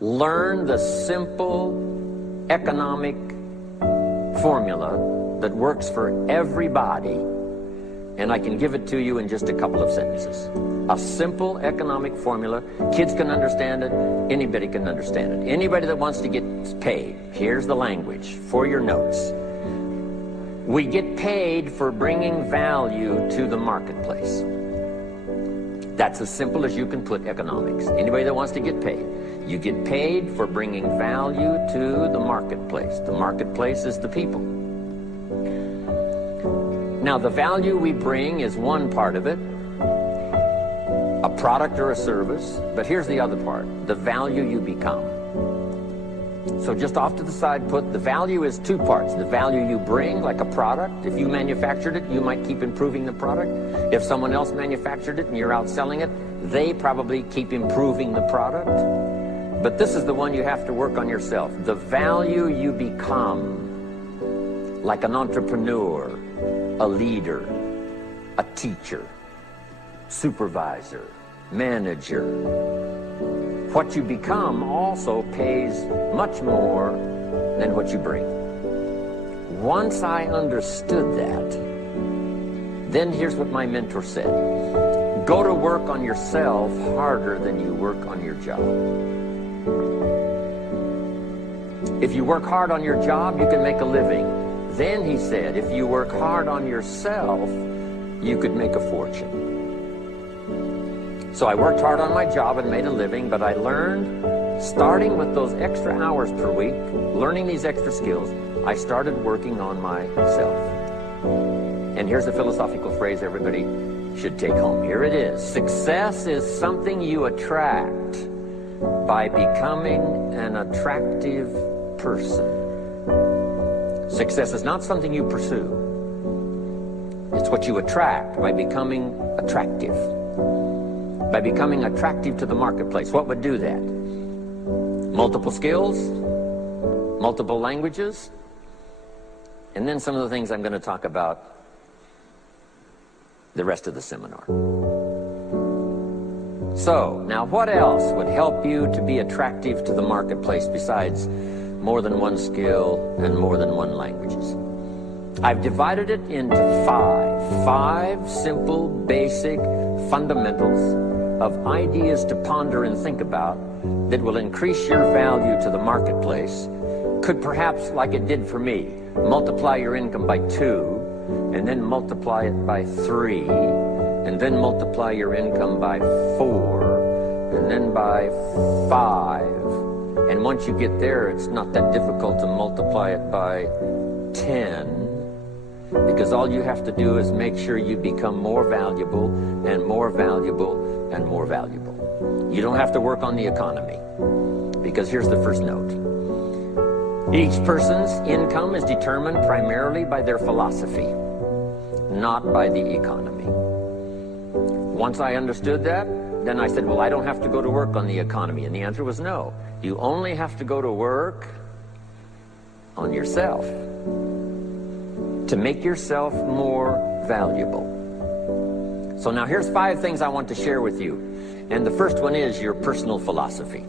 Learn the simple economic formula that works for everybody, and I can give it to you in just a couple of sentences. A simple economic formula. Kids can understand it. Anybody can understand it. Anybody that wants to get paid. Here's the language for your notes. We get paid for bringing value to the marketplace. That's as simple as you can put economics. Anybody that wants to get paid. You get paid for bringing value to the marketplace. The marketplace is the people. Now, the value we bring is one part of it, a product or a service, but here's the other part, the value you become. So just off to the side, put the value is two parts. The value you bring, like a product. If you manufactured it, you might keep improving the product. If someone else manufactured it and you're out selling it, they probably keep improving the product. But this is the one you have to work on yourself. The value you become, like an entrepreneur, a leader, a teacher, supervisor, manager. What you become also pays much more than what you bring. Once I understood that, then here's what my mentor said. Go to work on yourself harder than you work on your job. If you work hard on your job, you can make a living. Then he said, if you work hard on yourself, you could make a fortune. So I worked hard on my job and made a living, but I learned, starting with those extra hours per week, learning these extra skills, I started working on myself. And here's a philosophical phrase everybody should take home. Here it is. Success is something you attract by becoming an attractive person. Success is not something you pursue. It's what you attract by becoming attractive. By becoming attractive to the marketplace. What would do that? Multiple skills, multiple languages, and then some of the things I'm going to talk about the rest of the seminar. So, now what else would help you to be attractive to the marketplace besides more than one skill and more than one languages? I've divided it into five simple, basic fundamentals of ideas to ponder and think about that will increase your value to the marketplace. Could perhaps, like it did for me, multiply your income by 2, and then multiply it by 3, and then multiply your income by 4, and then by 5. And once you get there, it's not that difficult to multiply it by 10, because all you have to do is make sure you become more valuable and more valuable and more valuable. You don't have to work on the economy, because here's the first note. Each person's income is determined primarily by their philosophy, not by the economy. Once I understood that, then I said, well, I don't have to go to work on the economy. And the answer was no. You only have to go to work on yourself to make yourself more valuable. So now here's 5 things I want to share with you. And the first one is your personal philosophy.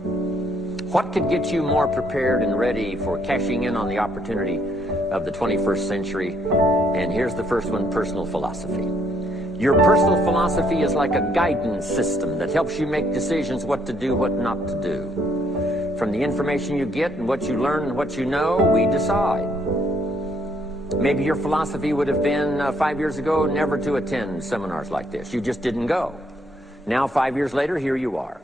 What could get you more prepared and ready for cashing in on the opportunity of the 21st century? And here's the first one, personal philosophy. Your personal philosophy is like a guidance system that helps you make decisions what to do, what not to do. From the information you get and what you learn and what you know, we decide. Maybe your philosophy would have been 5 years ago never to attend seminars like this. You just didn't go. Now 5 years later, here you are.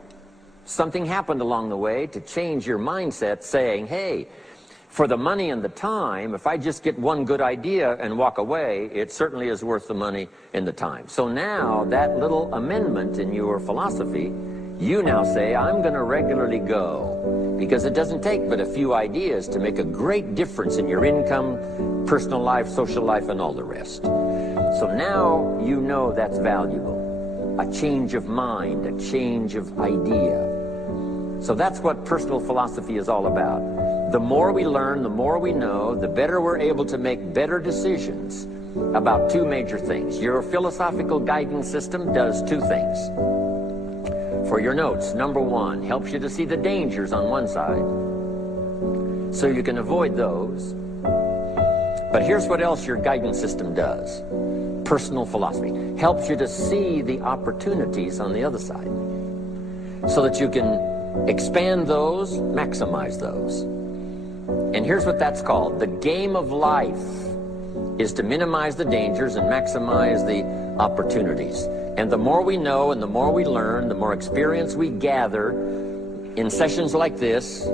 Something happened along the way to change your mindset, saying, hey, for the money and the time, if I just get one good idea and walk away, it certainly is worth the money and the time. So now that little amendment in your philosophy, you now say, I'm going to regularly go, because it doesn't take but a few ideas to make a great difference in your income, personal life, social life, and all the rest. So now you know that's valuable. A change of mind, a change of idea. So that's what personal philosophy is all about. The more we learn, the more we know, the better we're able to make better decisions about 2 major things. Your philosophical guidance system does 2 things. For your notes, number 1 helps you to see the dangers on one side so you can avoid those. But here's what else your guidance system does. Personal philosophy helps you to see the opportunities on the other side so that you can expand those, maximize those. And here's what that's called. The game of life is to minimize the dangers and maximize the opportunities. And the more we know and the more we learn, the more experience we gather in sessions like this,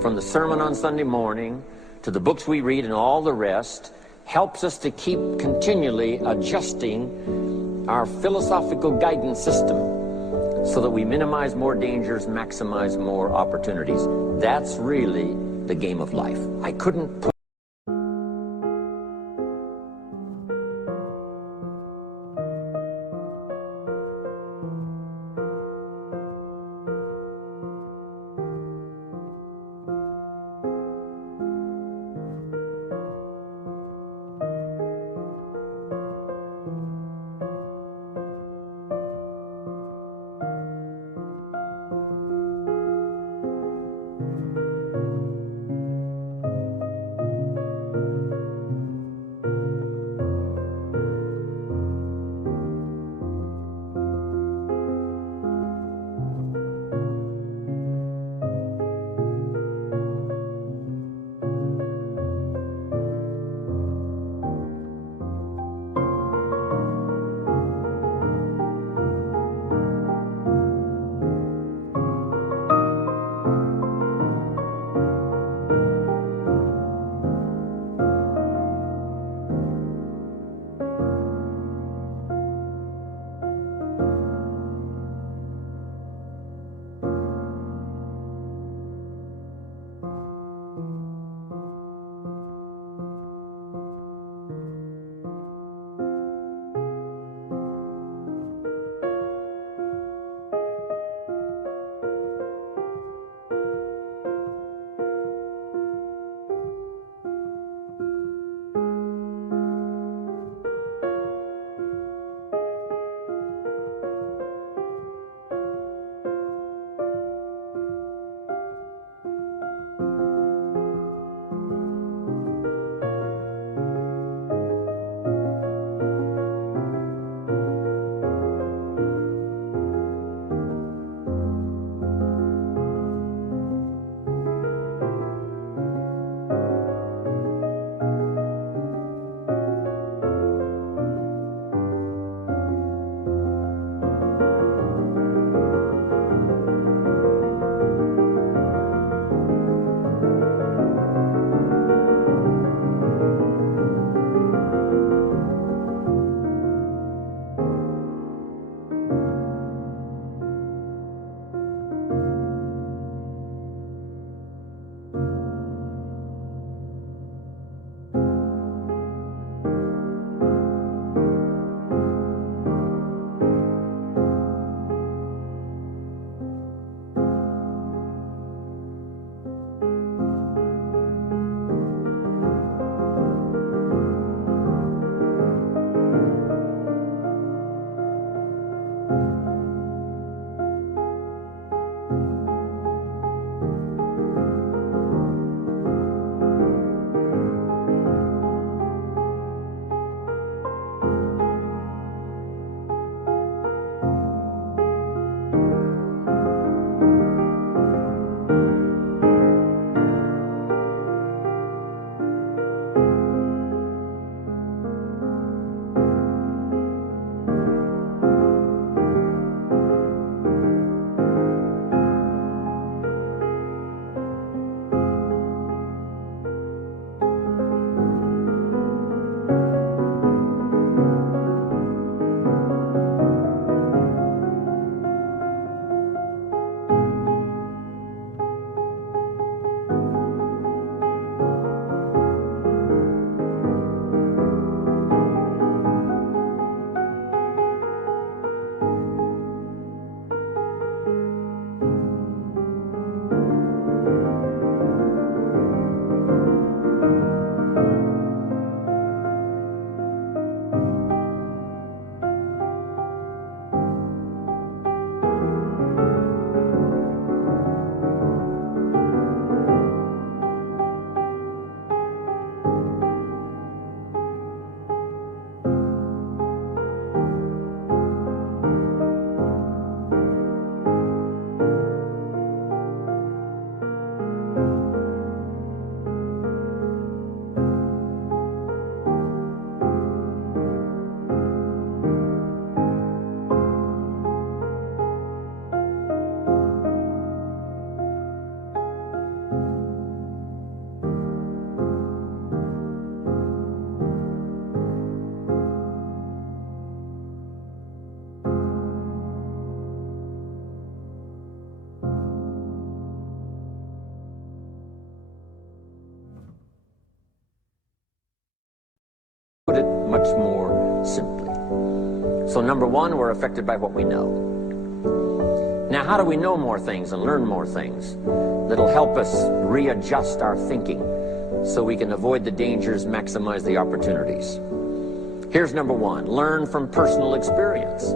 from the sermon on Sunday morning to the books we read and all the rest, helps us to keep continually adjusting our philosophical guidance system so that we minimize more dangers, maximize more opportunities. That's really the game of life. I couldn't put much more simply. So number one, we're affected by what we know. Now, how do we know more things and learn more things that'll help us readjust our thinking so we can avoid the dangers, maximize the opportunities? Here's number one, learn from personal experience.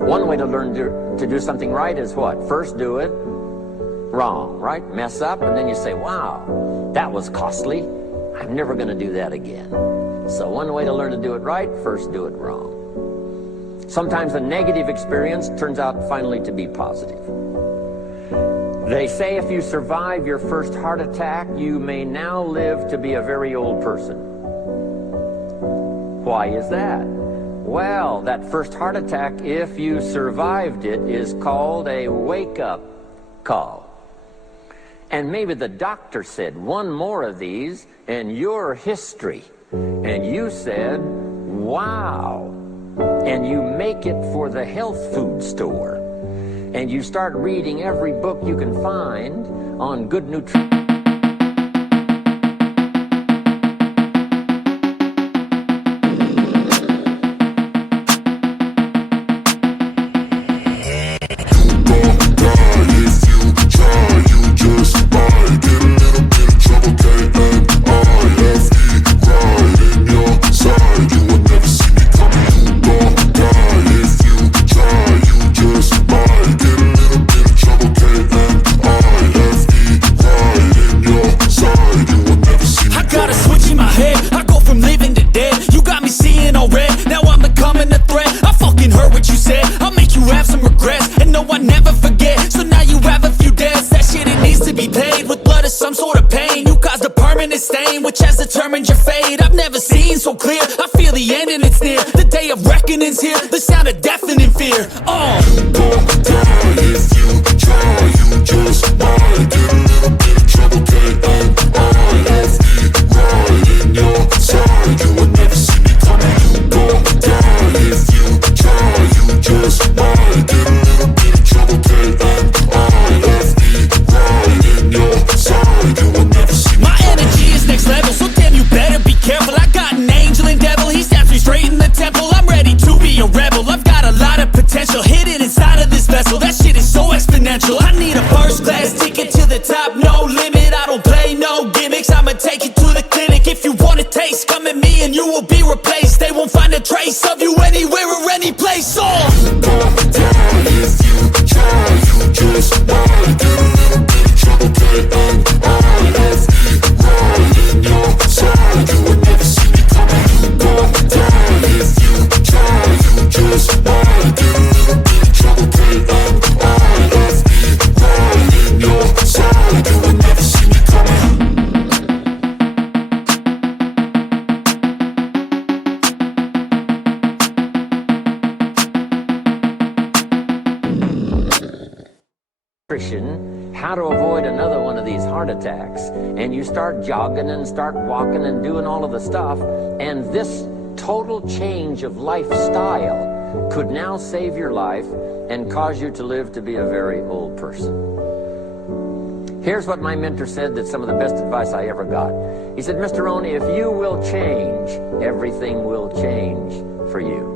One way to learn to do something right is what? First do it wrong, right? Mess up, and then you say, wow, that was costly. I'm never going to do that again. So one way to learn to do it right, first do it wrong. Sometimes a negative experience turns out finally to be positive. They say if you survive your first heart attack, you may now live to be a very old person. Why is that? Well, that first heart attack, if you survived it, is called a wake-up call. And maybe the doctor said, one more of these and you're history. And you said, wow. And you make it for the health food store. And you start reading every book you can find on good nutrition. Which has determined your fate. I've never seen so clear. I feel the end and it's near. The day of reckoning's here. The sound of deafening fear. You gon' die if you try. You just might get a little bit of trouble. K-N-I-F-E right in your side. You will never see me coming. You gon' die if you try. You just might get a little bit of trouble. K-N-I-F-E right in your side. You will never see me. My energy is next level, so damn you better be careful. I got an angel and devil, he stands me straight in the temple. I'm ready to be a rebel, I've got a lot of potential hidden inside of this vessel. That shit is so exponential. I need a first class ticket to the top, no limit. I don't play no gimmicks, I'ma take you to the clinic. If you want a taste, come at me and you will be replaced. They won't find a trace of you anywhere or any place. You gon' die if you try. You just might get a little bit of trouble. K-N-I-F-E right in your side. You will never see me coming. You gon' die if you try. You just might get a little bit of trouble. K-N-I-F-E right in your side. You will never see me coming. How to avoid another one of these heart attacks, and you start jogging and start walking and doing all of the stuff, and this total change of lifestyle could now save your life and cause you to live to be a very old person. Here's what my mentor said, that's some of the best advice I ever got. He said, Mr. ROHN, if you will change, everything will change for you.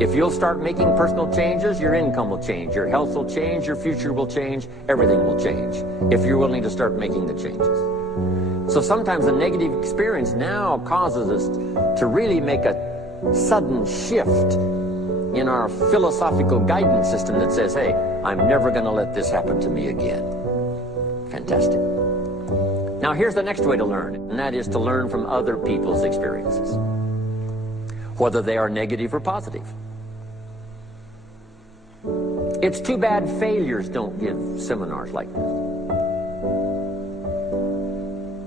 If you'll start making personal changes, your income will change, your health will change, your future will change, everything will change, if you're willing to start making the changes. So sometimes a negative experience now causes us to really make a sudden shift in our philosophical guidance system that says, hey, I'm never going to let this happen to me again. Fantastic. Now here's the next way to learn, and that is to learn from other people's experiences, whether they are negative or positive. It's too bad failures don't give seminars like this.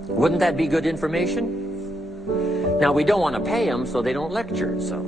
Wouldn't that be good information? Now, we don't want to pay them, so they don't lecture, so.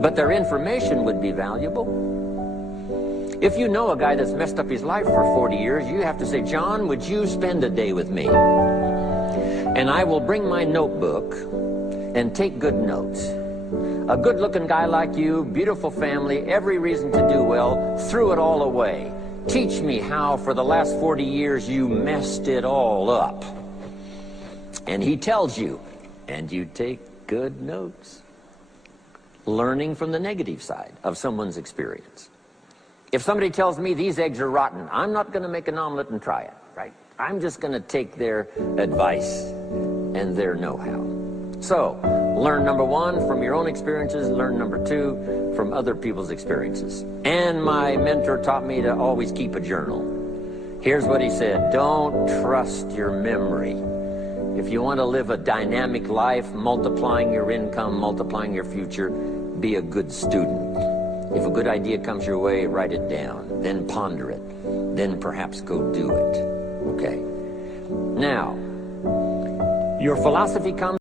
but their information would be valuable. If you know a guy that's messed up his life for 40 years, you have to say, John, would you spend a day with me? And I will bring my notebook and take good notes. A good-looking guy like you, beautiful family, every reason to do well, threw it all away. Teach me how for the last 40 years you messed it all up. And he tells you, and you take good notes. Learning from the negative side of someone's experience. If somebody tells me these eggs are rotten, I'm not going to make an omelet and try it, right? I'm just going to take their advice and their know-how. So, learn number one from your own experiences, learn number two from other people's experiences. And my mentor taught me to always keep a journal. Here's what he said, don't trust your memory. If you want to live a dynamic life, multiplying your income, multiplying your future, be a good student. If a good idea comes your way, write it down, then ponder it, then perhaps go do it. Okay. Now, your philosophy comes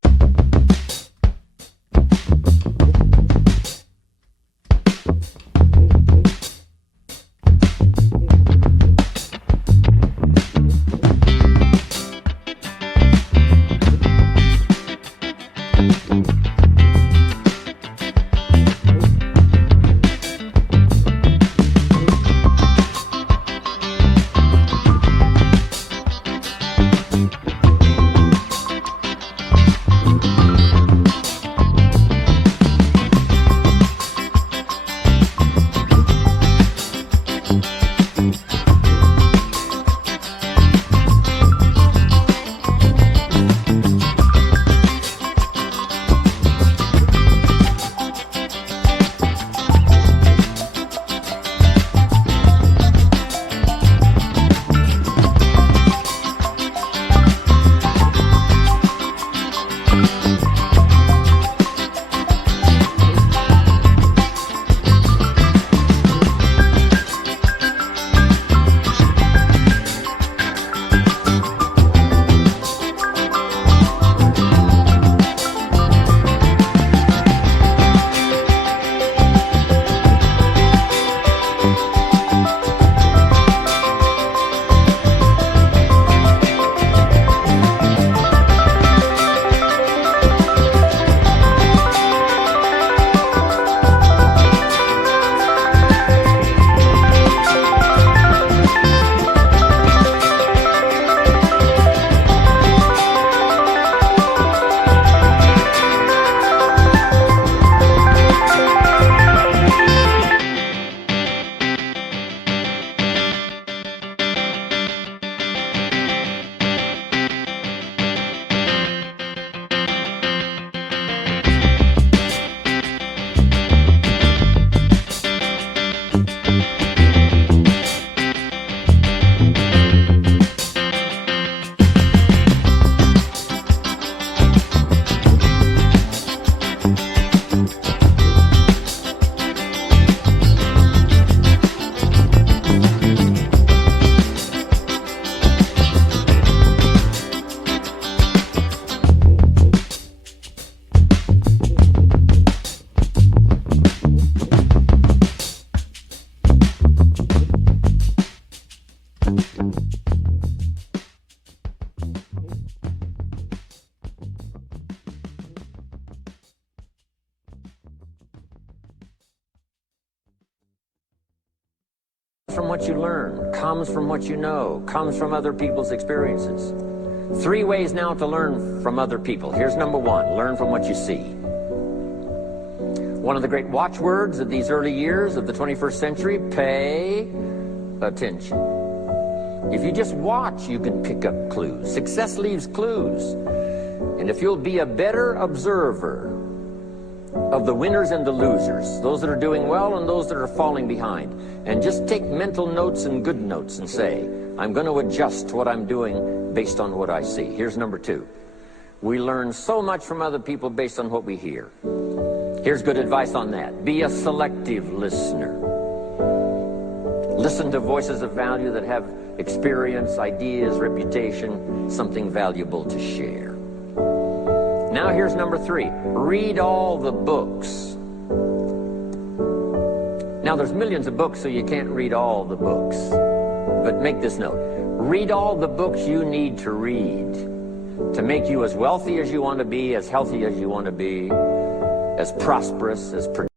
from what you learn, comes from what you know, comes from other people's experiences. 3 ways now to learn from other people. Here's number 1, learn from what you see. One of the great watchwords of these early years of the 21st century, pay attention. If you just watch, you can pick up clues. Success leaves clues. And if you'll be a better observer of the winners and the losers, those that are doing well and those that are falling behind, and just take mental notes and good notes and say, I'm going to adjust what I'm doing based on what I see. Here's number 2. We learn so much from other people based on what we hear. Here's good advice on that. Be a selective listener. Listen to voices of value that have experience, ideas, reputation, something valuable to share. Now here's number 3. Read all the books Now, there's millions of books, so you can't read all the books. But make this note. Read all the books you need to read to make you as wealthy as you want to be, as healthy as you want to be, as prosperous, as productive.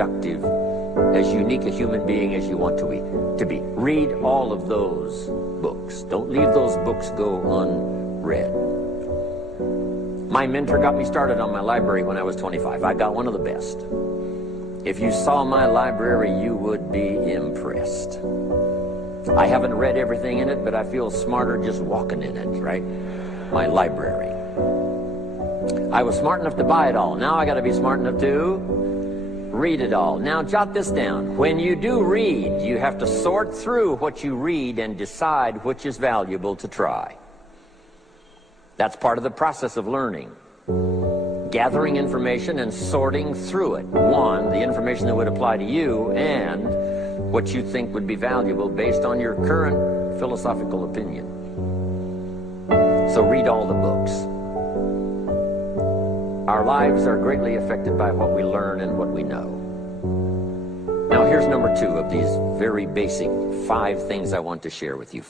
Productive, as unique a human being as you want to be. Read all of those books. Don't leave those books go unread. My mentor got me started on my library when I was 25. I got one of the best. If you saw my library, you would be impressed. I haven't read everything in it, but I feel smarter just walking in it, right? My library. I was smart enough to buy it all. Now I got to be smart enough to read it all. Now jot this down. When you do read, you have to sort through what you read and decide which is valuable to try. That's part of the process of learning. Gathering information and sorting through it. One, the information that would apply to you, and what you think would be valuable based on your current philosophical opinion. So read all the books. Our lives are greatly affected by what we learn and what we know. Now here's number 2 of these very basic 5 things I want to share with you.